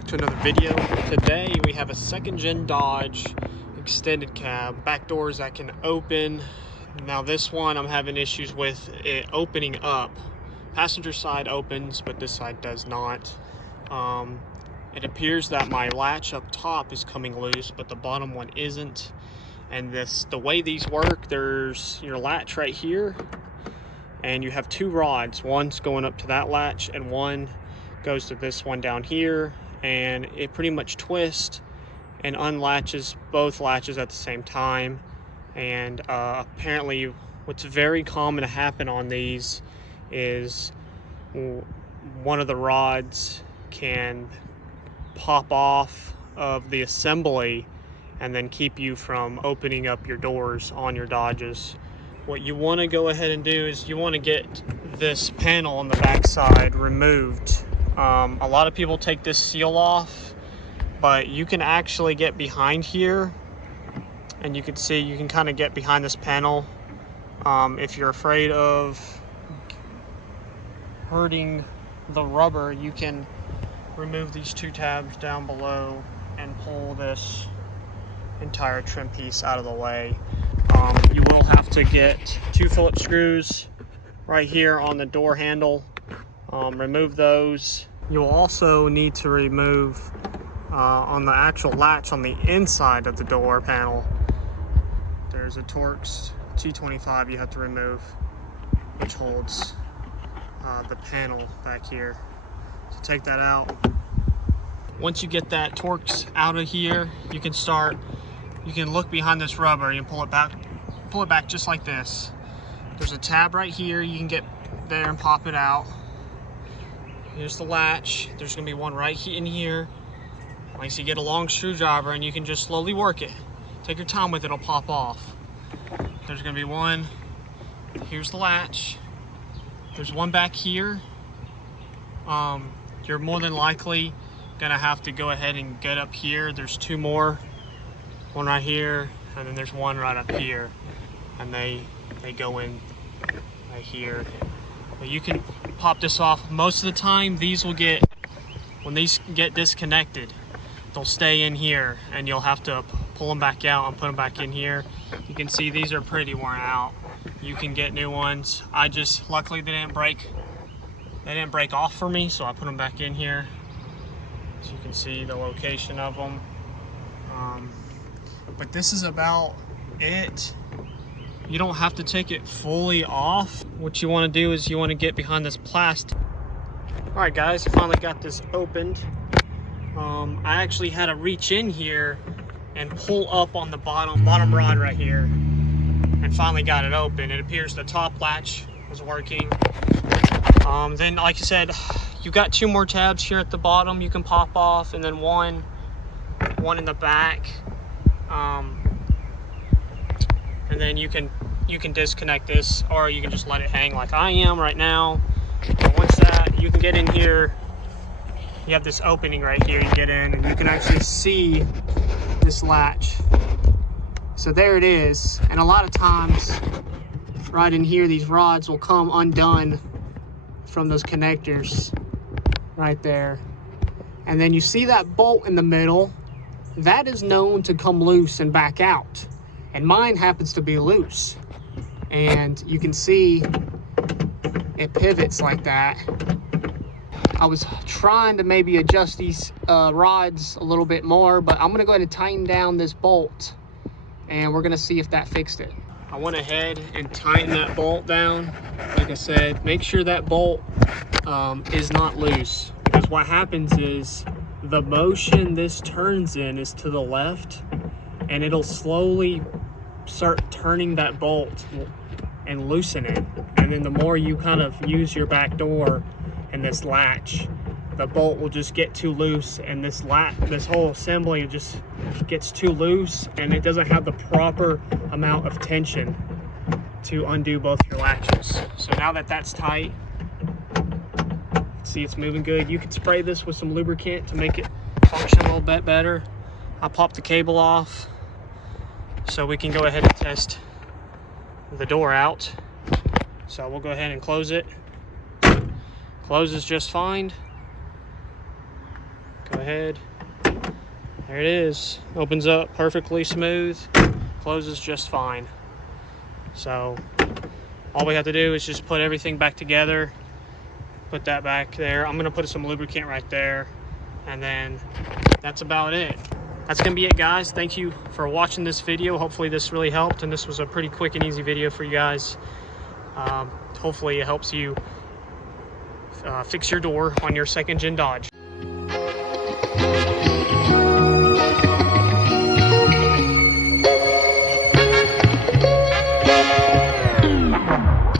back to another video. Today we have a second gen Dodge extended cab, back doors that can open. Now this one I'm having issues with it opening up. Passenger side opens, but this side does not. It appears that my latch up top is coming loose, but the bottom one isn't. And the way these work, there's your latch right here, and you have two rods. One's going up to that latch and one goes to this one down here, and it pretty much twists and unlatches both latches at the same time. And apparently what's very common to happen on these is one of the rods can pop off of the assembly and then keep you from opening up your doors on your Dodges. What you want to go ahead and do is you want to get this panel on the back side removed. A lot of people take this seal off, but you can actually get behind here, and you can see you can kind of get behind this panel. If you're afraid of hurting the rubber, you can remove these two tabs down below and pull this entire trim piece out of the way. You will have to get two Phillips screws right here on the door handle. Remove those. You'll also need to remove on the actual latch on the inside of the door panel, there's a Torx T25 you have to remove, which holds the panel back here. So take that out. Once you get that Torx out of here, you can look behind this rubber and pull it back just like this. There's a tab right here, you can get there and pop it out. Here's the latch. There's gonna be one right in here. Like, so you get a long screwdriver and you can just slowly work it. Take your time with it, it'll pop off. There's gonna be one. Here's the latch. There's one back here. You're more than likely gonna have to go ahead and get up here. There's two more. One right here, and then there's one right up here. And they go in right here. But you can pop this off. Most of the time, when these get disconnected, they'll stay in here, and you'll have to pull them back out and put them back in here. You can see these are pretty worn out. You can get new ones. Luckily they didn't break off for me, so I put them back in here. So you can see the location of them. But this is about it. You don't have to take it fully off. What you want to do is you want to get behind this plastic. All right, guys, I finally got this opened. I actually had to reach in here and pull up on the bottom rod right here, and finally got it open. It appears the top latch was working. Then, like I said, you got two more tabs here at the bottom you can pop off, and then one in the back. And then you can disconnect this, or you can just let it hang like I am right now. But once you can get in here, you have this opening right here, you get in and you can actually see this latch. So there it is. And a lot of times right in here, these rods will come undone from those connectors right there. And then you see that bolt in the middle, that is known to come loose and back out. And mine happens to be loose. And you can see it pivots like that. I was trying to maybe adjust these rods a little bit more, but I'm gonna go ahead and tighten down this bolt, and we're gonna see if that fixed it. I went ahead and tightened that bolt down. Like I said, make sure that bolt is not loose, because what happens is the motion this turns in is to the left, and it'll slowly start turning that bolt and loosen it. And then the more you kind of use your back door and this latch, the bolt will just get too loose, and this whole assembly just gets too loose, and it doesn't have the proper amount of tension to undo both your latches. So now that that's tight, see it's moving good. You can spray this with some lubricant to make it function a little bit better. I'll pop the cable off so we can go ahead and test the door out. So we'll go ahead and close it. Closes just fine. Go ahead ahead. There it is. Opens up perfectly smooth, closes just fine. So all we have to do is just put everything back together, put that back there. I'm gonna put some lubricant right there, and then that's about it. That's gonna be it, guys. Thank you for watching this video. Hopefully this really helped, and this was a pretty quick and easy video for you guys. Hopefully it helps you fix your door on your second gen Dodge.